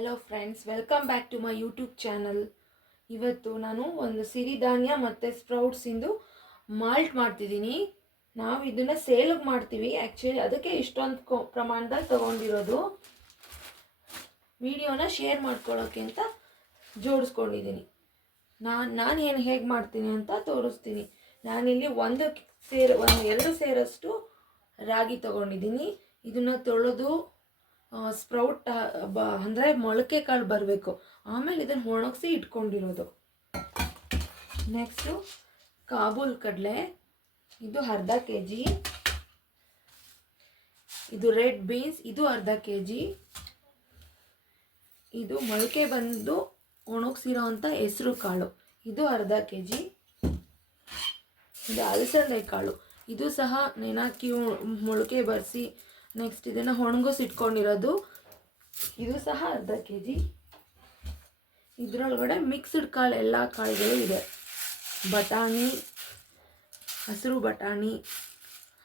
Hello friends, welcome back to my YouTube channel. ಇವತ್ತು ನಾನು ಒಂದು ಸಿರಿಧಾನ್ಯ ಮತ್ತು ಸ್ಪ್ರೌಟ್ಸಿಂದು ಮಾಲ್ಟ್ ಮಾಡ್ತಿದ್ದೀನಿ. ನಾವು ಇದನ್ನು ಸೇಲಿಗೆ ಮಾಡ್ತೀವಿ. ಆ್ಯಕ್ಚುಲಿ ಅದಕ್ಕೆ ಇಷ್ಟೊಂದು ಪ್ರಮಾಣದಲ್ಲಿ ತೊಗೊಂಡಿರೋದು. ವಿಡಿಯೋನ ಶೇರ್ ಮಾಡ್ಕೊಳ್ಳೋಕ್ಕೆ ಅಂತ ಜೋಡಿಸ್ಕೊಂಡಿದ್ದೀನಿ. ನಾನು ಏನು ಹೇಗೆ ಮಾಡ್ತೀನಿ ಅಂತ ತೋರಿಸ್ತೀನಿ. ನಾನಿಲ್ಲಿ ಒಂದು ಎರಡು ಸೇರಷ್ಟು ರಾಗಿ ತೊಗೊಂಡಿದ್ದೀನಿ. ಇದನ್ನು ತೊಳೆದು ಸ್ಪ್ರೌಟ್ ಅಂದರೆ ಮೊಳಕೆ ಕಾಳು ಬರಬೇಕು. ಆಮೇಲೆ ಇದನ್ನು ಒಣಗಿಸಿ ಇಟ್ಕೊಂಡಿರೋದು. ನೆಕ್ಸ್ಟು ಕಾಬೂಲ್ ಕಡಲೆ, ಇದು ಅರ್ಧ kg. ಇದು ರೆಡ್ ಬೀನ್ಸ್, ಇದು ಅರ್ಧ kg. ಇದು ಮೊಳಕೆ ಬಂದು ಒಣಗಿಸಿರೋ ಅಂಥ ಹೆಸರು ಕಾಳು, ಇದು ಅರ್ಧ kg. ಇದು ಅಲಸಂದೆ ಕಾಳು, ಇದು ಸಹ ನೆನಾಕಿ ಮೊಳಕೆ ಬರೆಸಿ ನೆಕ್ಸ್ಟ್ ಇದನ್ನು ಒಣಗಿಸಿ ಇಟ್ಕೊಂಡಿರೋದು, ಇದು ಸಹ ಅರ್ಧ kg. ಇದರೊಳಗಡೆ ಮಿಕ್ಸ್ಡ್ ಕಾಳು, ಎಲ್ಲ ಕಾಳುಗಳು ಇದೆ. ಬಟಾಣಿ, ಹಸಿರು ಬಟಾಣಿ,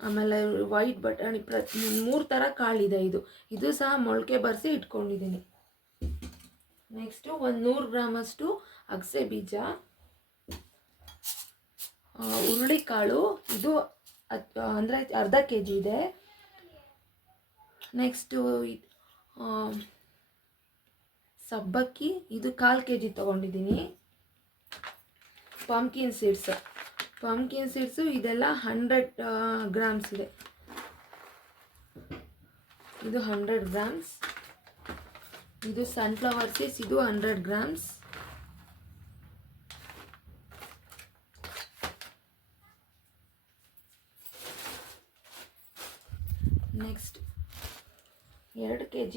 ಆಮೇಲೆ ವೈಟ್ ಬಟಾಣಿ, 3 ಥರ ಕಾಳಿದೆ. ಇದು ಸಹ ಮೊಳಕೆ ಬರೆಸಿ ಇಟ್ಕೊಂಡಿದ್ದೀನಿ. ನೆಕ್ಸ್ಟು 100 ಗ್ರಾಮಷ್ಟು ಅಗಸೆ ಬೀಜ, ಹುರುಳಿಕಾಳು, ಇದು ಅಂದರೆ ಅರ್ಧ kg ಇದೆ. ನೆಕ್ಸ್ಟು ಸಬ್ಬಕ್ಕಿ, ಇದು 1/4 kg ತೊಗೊಂಡಿದ್ದೀನಿ. ಪಂಪ್ಕಿನ್ ಸೀಡ್ಸು ಇದೆಲ್ಲ 100 ಗ್ರಾಮ್ಸ್ ಇದೆ. ಇದು 100 ಗ್ರಾಮ್ಸ್. ಇದು ಸನ್ಫ್ಲವರ್ ಸೀಡ್ಸ್, ಇದು 100 ಗ್ರಾಮ್ಸ್. ನೆಕ್ಸ್ಟ್ 2 kg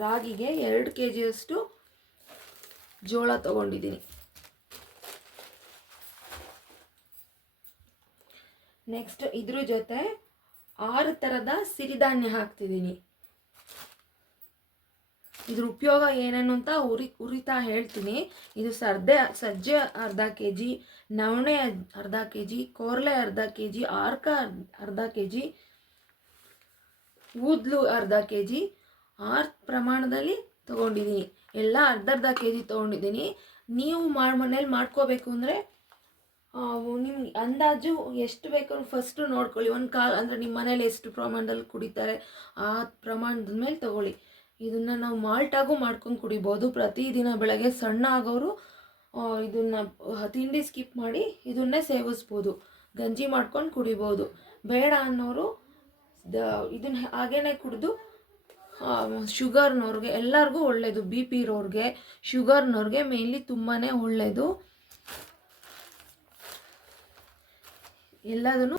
ರಾಗಿಗೆ 2 kg ಅಷ್ಟು ಜೋಳ ತೊಗೊಂಡಿದ್ದೀನಿ. ನೆಕ್ಸ್ಟ್ ಇದ್ರ ಜೊತೆ 6 ಥರದ ಸಿರಿಧಾನ್ಯ ಹಾಕ್ತಿದ್ದೀನಿ. ಇದ್ರ ಉಪಯೋಗ ಏನೇನು ಅಂತ ಉರಿತಾ ಹೇಳ್ತೀನಿ. ಇದು ಸಜ್ಜೆ ಅರ್ಧ kg, ನವಣೆ ಅರ್ಧ kg, ಕೊರ್ಲೆ ಅರ್ಧ kg, ಆರ್ಕ ಅರ್ಧ kg, ಊದ್ಲು ಅರ್ಧ kg. 6 ಪ್ರಮಾಣದಲ್ಲಿ ತೊಗೊಂಡಿದ್ದೀನಿ. ಎಲ್ಲ ಅರ್ಧ kg ತೊಗೊಂಡಿದ್ದೀನಿ. ನೀವು ಮನೇಲಿ ಮಾಡ್ಕೋಬೇಕು ಅಂದರೆ ನಿಮ್ಗೆ ಅಂದಾಜು ಎಷ್ಟು ಬೇಕು ಫಸ್ಟು ನೋಡ್ಕೊಳ್ಳಿ. ಒಂದು ಕಾಲು ಅಂದರೆ ನಿಮ್ಮ ಮನೇಲಿ ಎಷ್ಟು ಪ್ರಮಾಣದಲ್ಲಿ ಕುಡಿತಾರೆ ಆ ಪ್ರಮಾಣದ ಮೇಲೆ ತೊಗೊಳ್ಳಿ. ಇದನ್ನು ನಾವು ಮಾಲ್ಟಾಗೂ ಮಾಡ್ಕೊಂಡು ಕುಡಿಬೋದು. ಪ್ರತಿದಿನ ಬೆಳಗ್ಗೆ ಸಣ್ಣ ಆಗೋರು ಇದನ್ನು ತಿಂಡಿ ಸ್ಕಿಪ್ ಮಾಡಿ ಇದನ್ನೇ ಸೇವಿಸ್ಬೋದು. ಗಂಜಿ ಮಾಡ್ಕೊಂಡು ಕುಡಿಬೋದು. ಬೇಡ ಅನ್ನೋರು ಇದನ್ನು ಹಾಗೇ ಕುಡಿದು ಶುಗರ್ನವ್ರಿಗೆ ಎಲ್ಲರಿಗೂ ಒಳ್ಳೆಯದು. BP ಇರೋರಿಗೆ, ಶುಗರ್ನವ್ರಿಗೆ ಮೇಯ್ನ್ಲಿ ತುಂಬಾ ಒಳ್ಳೆಯದು. ಎಲ್ಲದನ್ನು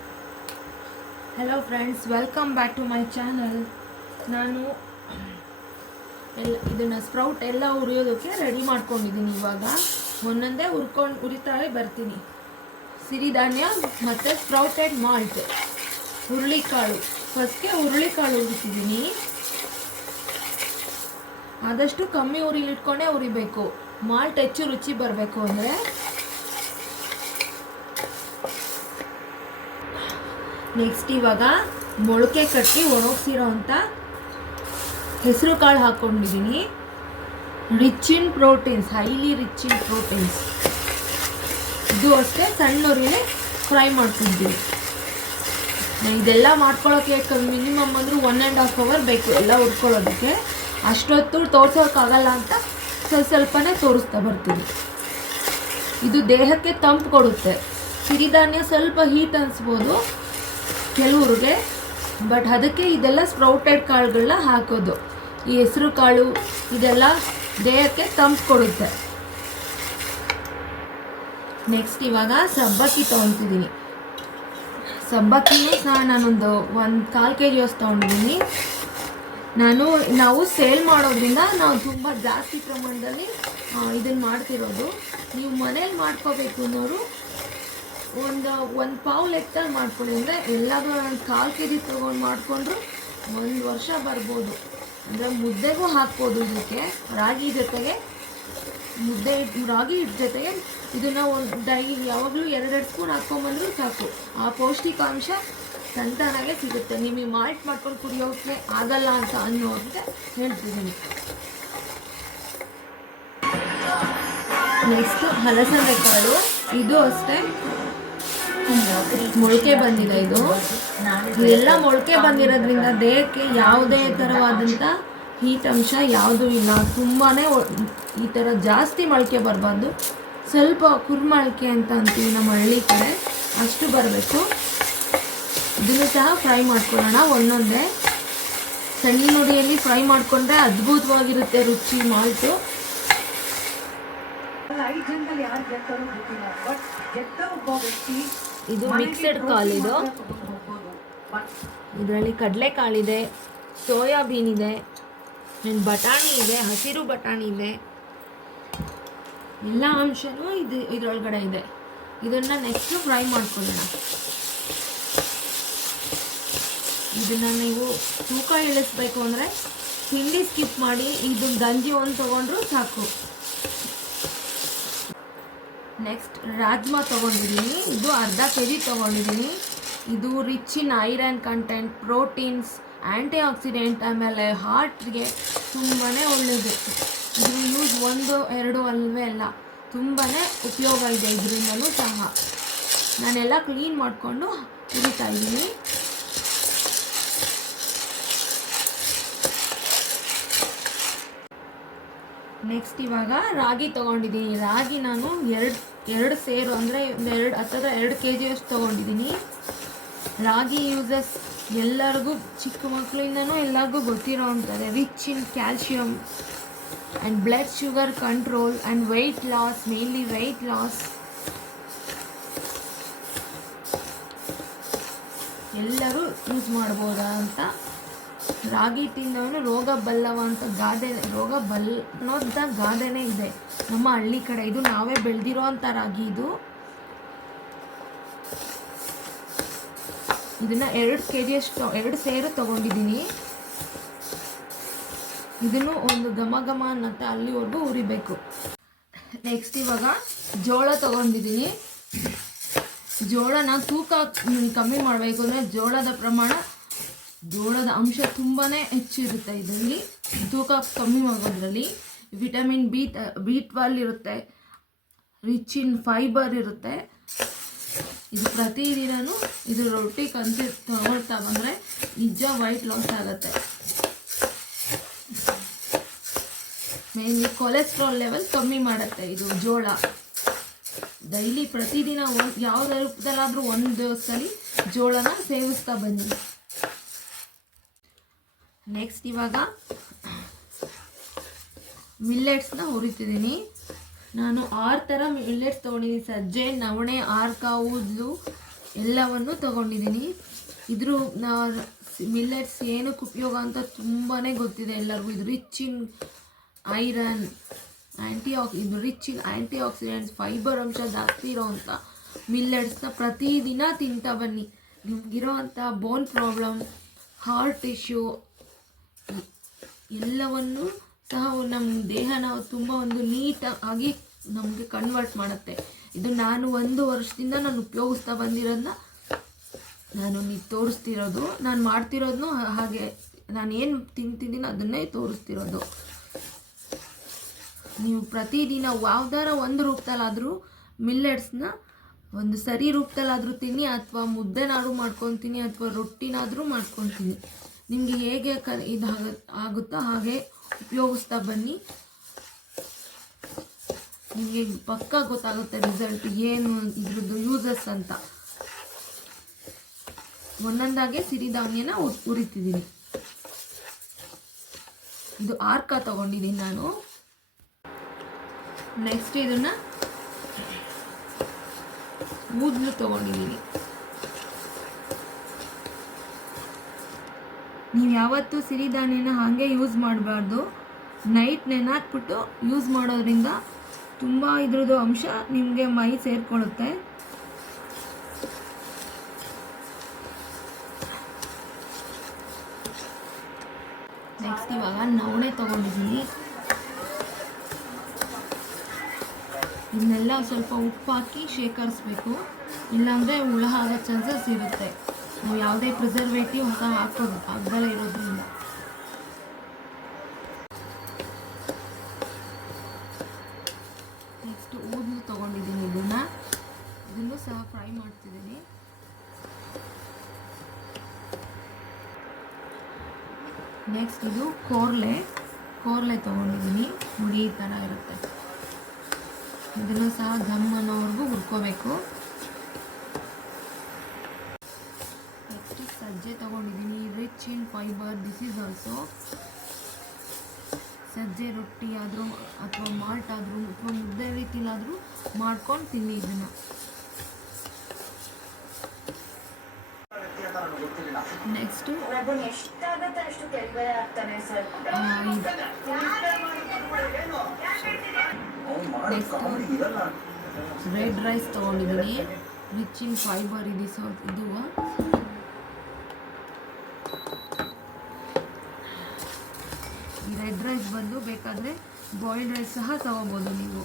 hello friends, welcome back to my channel. ನಾನು ಇದನ್ನು ಸ್ಪ್ರೌಟ್ ಎಲ್ಲ ಉರಿಯೋದಕ್ಕೆ ರೆಡಿ ಮಾಡ್ಕೊಂಡಿದ್ದೀನಿ. ಇವಾಗ ಒಂದೊಂದೇ ಉರಿತಾಳೆ ಬರ್ತೀನಿ. ಸಿರಿಧಾನ್ಯ ಮತ್ತು ಸ್ಪ್ರೌಟೆಡ್ ಮಾಲ್ಟ್, ಹುರುಳಿಕಾಳು. ಫಸ್ಟ್ಗೆ ಹುರುಳಿಕಾಳು ಉರಿತಿದ್ದೀನಿ. ಆದಷ್ಟು ಕಮ್ಮಿ ಉರಿಲಿಟ್ಕೊಂಡೇ ಉರಿಬೇಕು, ಮಾಲ್ಟ್ ಹೆಚ್ಚು ರುಚಿ ಬರಬೇಕು ಅಂದರೆ. ನೆಕ್ಸ್ಟ್ ಇವಾಗ ಮೊಳಕೆ ಕಟ್ಟಿ ಒಣಗಿಸಿರೋ ಅಂಥ ಹೆಸರು ಕಾಳು ಹಾಕ್ಕೊಂಡಿದ್ದೀನಿ. Rich in proteins, highly rich in proteins. ಇದು ಅಷ್ಟೇ ಸಣ್ಣ ಉರಿಲೇ ಫ್ರೈ ಮಾಡ್ತಿದ್ದೀನಿ. ಇದೆಲ್ಲ ಮಾಡ್ಕೊಳ್ಳೋಕ್ಕೆ ಮಿನಿಮಮ್ ಅಂದರೂ 1.5 hour ಬೇಕು ಎಲ್ಲ ಹುರ್ಕೊಳ್ಳೋದಕ್ಕೆ. ಅಷ್ಟೊತ್ತು ತೋರ್ಸೋಕ್ಕಾಗಲ್ಲ ಅಂತ ಸ್ವಲ್ಪನೇ ತೋರಿಸ್ತಾ ಬರ್ತೀನಿ. ಇದು ದೇಹಕ್ಕೆ ತಂಪು ಕೊಡುತ್ತೆ. ಸಿರಿಧಾನ್ಯ ಸ್ವಲ್ಪ ಹೀಟ್ ಅನಿಸ್ಬೋದು ಕೆಲವ್ರಿಗೆ, ಬಟ್ ಅದಕ್ಕೆ ಇದೆಲ್ಲ ಸ್ಪ್ರೌಟೆಡ್ ಕಾಳುಗಳನ್ನ ಹಾಕೋದು. ಈ ಹೆಸರು ಕಾಳು ಇದೆಲ್ಲ ದೇಹಕ್ಕೆ ತಂಪು ಕೊಡುತ್ತೆ. ನೆಕ್ಸ್ಟ್ ಇವಾಗ ಸಬ್ಬಕ್ಕಿ ತೊಗೊತಿದ್ದೀನಿ. ಸಬ್ಬಕ್ಕಿನೂ ಸಹ ನಾನೊಂದು 1/4 kg ಅಷ್ಟು ತೊಗೊಂಡಿದ್ದೀನಿ. ನಾವು ಸೇಲ್ ಮಾಡೋದ್ರಿಂದ ನಾವು ತುಂಬ ಜಾಸ್ತಿ ಪ್ರಮಾಣದಲ್ಲಿ ಇದನ್ನು ಮಾಡ್ತಿರೋದು. ನೀವು ಮನೇಲಿ ಮಾಡ್ಕೋಬೇಕು ಅನ್ನೋರು ಒಂದು ಪಾವು ಲೆಕ್ಕದಲ್ಲಿ ಮಾಡ್ಕೊಳ್ಳಿ. ಅಂದರೆ ಎಲ್ಲದೂ 1/4 kg ತೊಗೊಂಡು ಮಾಡಿಕೊಂಡ್ರು 1 ವರ್ಷ ಬರ್ಬೋದು. ಅಂದರೆ ಮುದ್ದೆಗೂ ಹಾಕ್ಬೋದು. ಇದಕ್ಕೆ ರಾಗಿ ಜೊತೆಗೆ ರಾಗಿ ಹಿಟ್ಟು ಜೊತೆಗೆ ಇದನ್ನು ಯಾವಾಗಲೂ 2 ಸ್ಪೂನ್ ಹಾಕ್ಕೊಂಬಂದ್ರೂ ಸಾಕು. ಆ ಪೌಷ್ಟಿಕಾಂಶ ತಂತಾನಾಗೆ ಸಿಗುತ್ತೆ. ನಿಮಗೆ ಮಾಲ್ಟ್ ಮಾಡ್ಕೊಂಡು ಕುಡಿಯೋಕ್ಕೆ ಆಗಲ್ಲ ಅಂತ ಅನ್ನೋರಿಗೆ ಹೇಳ್ತಿದ್ದೀನಿ. ನೆಕ್ಸ್ಟ್ ಹಲಸಂದೆ ಕಾಳು, ಇದು ಅಷ್ಟೇ ಮೊಳಕೆ ಬಂದಿದೆ. ಇದೆಲ್ಲ ಮೊಳಕೆ ಬಂದಿರೋದ್ರಿಂದ ದೇಹಕ್ಕೆ ಯಾವುದೇ ಥರವಾದಂಥ ಹೀಟ್ ಅಂಶ ಯಾವುದೂ ಇಲ್ಲ. ತುಂಬಾ ಈ ಥರ ಜಾಸ್ತಿ ಮೊಳಕೆ ಬರಬಾರ್ದು, ಸ್ವಲ್ಪ ಕುರ್ಮೊಳಕೆ ಅಂತ ಅಂತೀವಿ ನಮ್ಮ ಹಳ್ಳಿ ಕಡೆ, ಅಷ್ಟು ಬರಬೇಕು. ಇದನ್ನು ಸಹ ಫ್ರೈ ಮಾಡ್ಕೊಳ್ಳೋಣ ಒಂದೊಂದೇ. ಸಣ್ಣ ನುಡಿಯಲ್ಲಿ ಫ್ರೈ ಮಾಡಿಕೊಂಡ್ರೆ ಅದ್ಭುತವಾಗಿರುತ್ತೆ ರುಚಿ ಮಾಲ್ಟು. ಇದು ಮಿಕ್ಸೆಡ್ ಕಾಳಿದು. ಇದರಲ್ಲಿ ಕಡಲೆಕಾಳಿದೆ, ಸೋಯಾಬೀನ್ ಇದೆ, ಬಟಾಣಿ ಇದೆ, ಹಸಿರು ಬಟಾಣಿ ಇದೆ, ಎಲ್ಲ ಅಂಶನೂ ಇದರೊಳಗಡೆ ಇದೆ. ಇದನ್ನು ನೆಕ್ಸ್ಟ್ ಫ್ರೈ ಮಾಡ್ಕೊಳ್ಳೋಣ. ಇದನ್ನು ನೀವು ತೂಕ ಇಳಿಸ್ಬೇಕು ಅಂದರೆ ತಿಂಡಿ ಸ್ಕಿಪ್ ಮಾಡಿ ಇದನ್ನ ಗಂಜಿ ಒಂದು ತೊಗೊಂಡ್ರು ಸಾಕು. ನೆಕ್ಸ್ಟ್ ರಾಜ್ಮಾ ತೊಗೊಂಡಿದ್ದೀನಿ. ಇದು ಅರ್ಧ kg ತೊಗೊಂಡಿದ್ದೀನಿ. ಇದು rich in iron content, proteins, anti accident, ಆಮೇಲೆ ಹಾರ್ಟ್ಗೆ ತುಂಬಾ ಒಳ್ಳೆಯದು. ಇದ್ರ ಯೂಸ್ 1-2 ಅಲ್ವೇ ಅಲ್ಲ, ತುಂಬಾ ಉಪಯೋಗ ಇದೆ ಇದರಿಂದಲೂ ಸಹ. ನಾನೆಲ್ಲ ಕ್ಲೀನ್ ಮಾಡಿಕೊಂಡು ಹುರಿತಾ ಇದ್ದೀನಿ. ನೆಕ್ಸ್ಟ್ ಇವಾಗ ರಾಗಿ ತೊಗೊಂಡಿದ್ದೀನಿ. ರಾಗಿ ನಾನು ಎರಡು ಸೇರು ಅಂದರೆ ಹತ್ತಿರ 2 kg ಅಷ್ಟು ತೊಗೊಂಡಿದ್ದೀನಿ. ರಾಗಿ ಯೂಸಸ್ ಎಲ್ಲರಿಗೂ, ಚಿಕ್ಕ ಮಕ್ಕಳಿಂದನೂ ಎಲ್ಲರಿಗೂ ಗೊತ್ತಿರೋ ಅಂತಾರೆ. Rich in calcium and blood sugar control and weight loss, mainly weight loss. ಎಲ್ಲರೂ ಯೂಸ್ ಮಾಡ್ಬೋದಾ ಅಂತ. ರಾಗಿ ತಿನ್ನೋನು ರೋಗ ಬಲ್ಲವ ಅಂತ ರೋಗ ಬಲ್ಲೋದ ಗಾದೆನೇ ಇದೆ ನಮ್ಮ ಹಳ್ಳಿ ಕಡೆ. ಇದು ನಾವೇ ಬೆಳೆದಿರೋ ಅಂಥ ರಾಗಿ ಇದು. ಇದನ್ನು 2 kg ಅಷ್ಟು 2 ಸೇರು ತೊಗೊಂಡಿದ್ದೀನಿ. ಇದನ್ನು ಒಂದು ಘಮ ಅನ್ನತ್ತೆ ಅಲ್ಲಿವರೆಗೂ ಹುರಿಬೇಕು. ನೆಕ್ಸ್ಟ್ ಇವಾಗ ಜೋಳ ತೊಗೊಂಡಿದ್ದೀನಿ. ಜೋಳನ ತೂಕ ಕಮ್ಮಿ ಮಾಡಬೇಕು ಅಂದರೆ ಜೋಳದ ಅಂಶ ತುಂಬಾ ಹೆಚ್ಚಿರುತ್ತೆ. ಇದರಲ್ಲಿ ತೂಕ ಕಮ್ಮಿ ಆಗೋದ್ರಲ್ಲಿ ವಿಟಮಿನ್ B12 ಇರುತ್ತೆ, ರಿಚ್ ಇನ್ ಫೈಬರ್ ಇರುತ್ತೆ. ಇದು ಪ್ರತಿದಿನವೂ ಇದು ರೊಟ್ಟಿ ತಗೊಳ್ತಾ ಬಂದರೆ ನಿಜ ವೈಟ್ ಲಾಸ್ ಆಗುತ್ತೆ. ಮೇನ್ಲಿ ಕೊಲೆಸ್ಟ್ರಾಲ್ ಲೆವೆಲ್ ಕಮ್ಮಿ ಮಾಡುತ್ತೆ ಇದು ಜೋಳ. ಡೈಲಿ ಪ್ರತಿದಿನ ಯಾವುದೇ ರೂಪದಲ್ಲಾದರೂ ಒಂದು ಸಲ ಜೋಳನ ಸೇವಿಸ್ತಾ ಬನ್ನಿ. ನೆಕ್ಸ್ಟ್ ಇವಾಗ ಮಿಲ್ಲೆಟ್ಸ್ನ ಹುರಿತಿದ್ದೀನಿ. ನಾನು 6 ಥರ ಮಿಲ್ಲೆಟ್ಸ್ ತೊಗೊಂಡಿದ್ದೀನಿ. ಸಜ್ಜೆ, ನವಣೆ, ಆರ್ಕ, ಊದ್ಲು ಎಲ್ಲವನ್ನು ತೊಗೊಂಡಿದ್ದೀನಿ. ಇದ್ರ ಮಿಲ್ಲೆಟ್ಸ್ ಏನಕ್ಕೆ ಉಪಯೋಗ ಅಂತ ತುಂಬಾ ಗೊತ್ತಿದೆ ಎಲ್ಲರಿಗೂ. ಇದು rich in iron, rich in anti accidents, fibre ಅಂಶ ಜಾಸ್ತಿ ಇರೋವಂಥ ಮಿಲ್ಲೆಟ್ಸ್ನ ಪ್ರತಿದಿನ ತಿಂತಾ ಬನ್ನಿ. ನಿಮಗಿರೋ ಅಂಥ ಬೋನ್ ಪ್ರಾಬ್ಲಮ್, ಹಾರ್ಟ್ ಇಶ್ಯೂ ಎಲ್ಲವನ್ನು ಸಹ ನಮ್ಮ ದೇಹನ ತುಂಬ ಒಂದು ನೀಟಾಗಿ ನಮಗೆ ಕನ್ವರ್ಟ್ ಮಾಡುತ್ತೆ. ಇದು ನಾನು 1 ವರ್ಷದಿಂದ ನಾನು ಉಪಯೋಗಿಸ್ತಾ ಬಂದಿರೋದನ್ನ ನಾನು ತೋರಿಸ್ತಿರೋದು. ನಾನು ಮಾಡ್ತಿರೋದನ್ನು ಹಾಗೆ, ನಾನು ಏನು ತಿಂತಿದ್ದೀನಿ ಅದನ್ನೇ ತೋರಿಸ್ತಿರೋದು. ನೀವು ಪ್ರತಿದಿನ ಯಾವ್ದಾರ ಒಂದು ರೂಪದಲ್ಲಾದರೂ ಮಿಲ್ಲೆಟ್ಸ್ನ ಒಂದು ಸರಿ ರೂಪದಲ್ಲಾದರೂ ತಿನ್ನಿ, ಅಥವಾ ಮುದ್ದೆನಾದರೂ ಮಾಡ್ಕೊತೀನಿ, ಅಥವಾ ರೊಟ್ಟಿನಾದರೂ ಮಾಡ್ಕೊತೀನಿ. ನಿಮಗೆ ಹೇಗೆ ಆಗುತ್ತೋ ಹಾಗೆ ಉಪಯೋಗಿಸ್ತಾ ಬನ್ನಿ. ನಿಮಗೆ ಪಕ್ಕಾ ಗೊತ್ತಾಗುತ್ತೆ ರಿಸಲ್ಟ್ ಏನು ಇದ್ರದ್ದು ಯೂಸಸ್ ಅಂತ. ಒಂದೊಂದಾಗೆ ಸಿರಿಧಾನ್ಯನ ಹುರಿತಿದ್ದೀನಿ. ಇದು ಆರ್ಕ ತೊಗೊಂಡಿದ್ದೀನಿ ನಾನು. ನೆಕ್ಸ್ಟ್ ಇದನ್ನು ಊದ್ಲು ತೊಗೊಂಡಿದ್ದೀನಿ. ನೀವು ಯಾವತ್ತೂ ಸಿರಿಧಾನ್ಯನ ಹಾಗೆ ಯೂಸ್ ಮಾಡಬಾರ್ದು. ನೈಟ್ ನೆನೆಹಾಕ್ಬಿಟ್ಟು ಯೂಸ್ ಮಾಡೋದ್ರಿಂದ ತುಂಬ ಇದ್ರದ್ದು ಅಂಶ ನಿಮಗೆ ಮೈ ಸೇರಿಕೊಳ್ಳುತ್ತೆ. ನೆಕ್ಸ್ಟ್ ಇವಾಗ ನವಣೆ ತೊಗೊಂಡಿದ್ದೀನಿ. ಇದನ್ನೆಲ್ಲ ಸ್ವಲ್ಪ ಉಪ್ಪು ಹಾಕಿ ಶೇಖರಿಸ್ಬೇಕು, ಇಲ್ಲಾಂದರೆ ಹುಳ ಆಗೋ ಚಾನ್ಸಸ್ ಇರುತ್ತೆ. ನಾವು ಯಾವುದೇ ಪ್ರಿಸರ್ವೇಟಿವ್ ಅಂತ ಹಾಕದಲ್ಲ ಇರೋದ್ರಿಂದ. ನೆಕ್ಸ್ಟು ನೆಕ್ಸ್ಟ್ ಇದು ಕೋರ್ಲೆ ತೊಗೊಂಡಿದ್ದೀನಿ. ನೋಡಿ ಈ ಥರ ಇರುತ್ತೆ. ಇದನ್ನು ಸಹ ಘಮ್ ಅನ್ನೋವರೆಗೂ ಹುರ್ಕೋಬೇಕು. ನೆಕ್ಸ್ಟ್ ಸಜ್ಜೆ ತೊಗೊಂಡಿದ್ದೀನಿ, rich in fibre. This is also ಸಜ್ಜೆ ರೊಟ್ಟಿ ಆದರೂ ಅಥವಾ ಮಾಲ್ಟ್ ಆದರೂ ಅಥವಾ ಮುದ್ದೆ ರೀತಿಲಾದರೂ ಮಾಡ್ಕೊಂಡು ತಿನ್ನಿ ಇದನ್ನು. ನೆಕ್ಸ್ಟು ರೆಡ್ ರೈಸ್ ತೊಗೊಂಡಿದ್ದೀನಿ, ರಿಚ್ ಇನ್ ಫೈಬರ್ ಇದು. ಈ ರೆಡ್ ರೈಸ್ ಬಂದು ಬೇಕಾದರೆ ಬಾಯ್ಲ್ಡ್ ರೈಸ್ ಸಹ ತಗೋಬೋದು ನೀವು,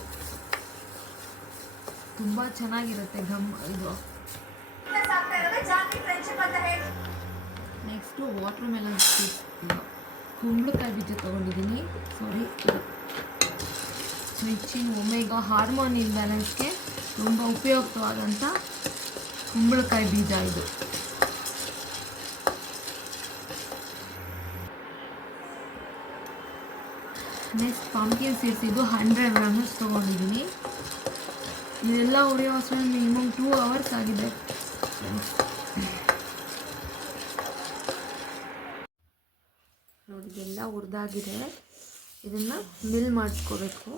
ತುಂಬ ಚೆನ್ನಾಗಿರುತ್ತೆ ಇದು. ನೆಕ್ಸ್ಟು ವಾಟರ್ ಮೆಲನ್ ಸ್ವೀಟ್, ಕುಂಬಳಕಾಯಿ ಬೀಜ ತೊಗೊಂಡಿದ್ದೀನಿ. ರಿಚ್ ಇನ್ ಒಮೆಗಾ, ಹಾರ್ಮೋನ್ ಇಂಬ್ಯಾಲೆನ್ಸ್ಗೆ ತುಂಬ ಉಪಯುಕ್ತವಾದಂಥ ಕುಂಬಳಕಾಯಿ ಬೀಜ ಇದು. ನೆಕ್ಸ್ಟ್ ಪಂಪ್ಕಿನ್ ಸೀಡ್ಸ್, ಇದು 100 ಗ್ರಾಮ್ಸ್ ತೊಗೊಂಡಿದ್ದೀನಿ. ಇದೆಲ್ಲ ಉರಿಯೋ ಅಷ್ಟರಲ್ಲಿ ಮಿನಿಮಮ್ 2 hours ಆಗಿದೆ. ನೋಡಿ ಇದೆಲ್ಲ ಹುರಿದಾಗಿದೆ. ಇದನ್ನು ಮಿಲ್ ಮಾಡಿಸ್ಕೋಬೇಕು.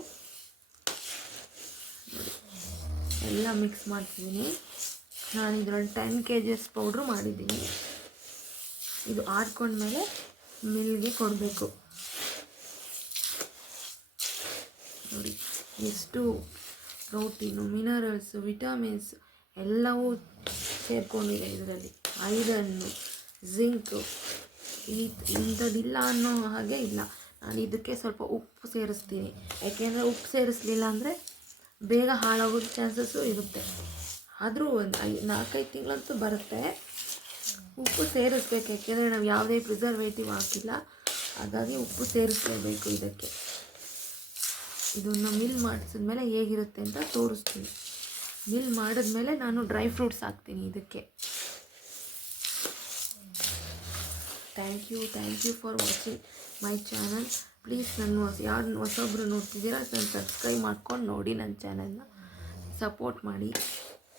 ಎಲ್ಲ ಮಿಕ್ಸ್ ಮಾಡ್ತಿದ್ದೀನಿ. ನಾನು ಇದರಲ್ಲಿ 10 kg ಪೌಡ್ರು ಮಾಡಿದ್ದೀನಿ. ಇದು ಆಡ್ಕೊಂಡ್ಮೇಲೆ ಮಿಲ್ಗೆ ಕೊಡಬೇಕು. ನೋಡಿ ಎಷ್ಟು ಪ್ರೋಟೀನು, ಮಿನರಲ್ಸು, ವಿಟಮಿನ್ಸ್ ಎಲ್ಲವೂ ಸೇರಿಕೊಂಡಿದೆ ಇದರಲ್ಲಿ. ಐರನ್ನು, ಜಿಂಕು ಇಂಥದ್ದಿಲ್ಲ ಅನ್ನೋ ಹಾಗೆ ಇಲ್ಲ. ನಾನು ಇದಕ್ಕೆ ಸ್ವಲ್ಪ ಉಪ್ಪು ಸೇರಿಸ್ತೀನಿ, ಯಾಕೆಂದರೆ ಉಪ್ಪು ಸೇರಿಸಲಿಲ್ಲ ಅಂದರೆ ಬೇಗ ಹಾಳಾಗೋ ಚಾನ್ಸಸ್ಸು ಇರುತ್ತೆ. ಆದರೂ ಒಂದು 4-5 ತಿಂಗಳಂತೂ ಬರುತ್ತೆ. ಉಪ್ಪು ಸೇರಿಸ್ಬೇಕು, ಯಾಕೆಂದರೆ ನಾವು ಯಾವುದೇ ಪ್ರಿಸರ್ವೇಟಿವ್ ಹಾಕಿಲ್ಲ, ಹಾಗಾಗಿ ಉಪ್ಪು ಸೇರಿಸಲೇಬೇಕು ಇದಕ್ಕೆ. ಇದನ್ನು ಮಿಲ್ ಮಾಡಿಸಿದ್ಮೇಲೆ ಹೇಗಿರುತ್ತೆ ಅಂತ ತೋರಿಸ್ತೀನಿ. ಮಿಲ್ ಮಾಡಿದ್ಮೇಲೆ ನಾನು ಡ್ರೈ ಫ್ರೂಟ್ಸ್ ಹಾಕ್ತೀನಿ ಇದಕ್ಕೆ. Thank you for watching my channel. Please ಯಾರು ಹೊಸೊಬ್ಬರು ನೋಡ್ತಿದ್ದೀರಾ ನಾನು ಸಬ್ಸ್ಕ್ರೈಬ್ ಮಾಡ್ಕೊಂಡು ನೋಡಿ, ನನ್ನ ಚಾನಲ್ನ ಸಪೋರ್ಟ್ ಮಾಡಿ.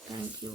Thank you.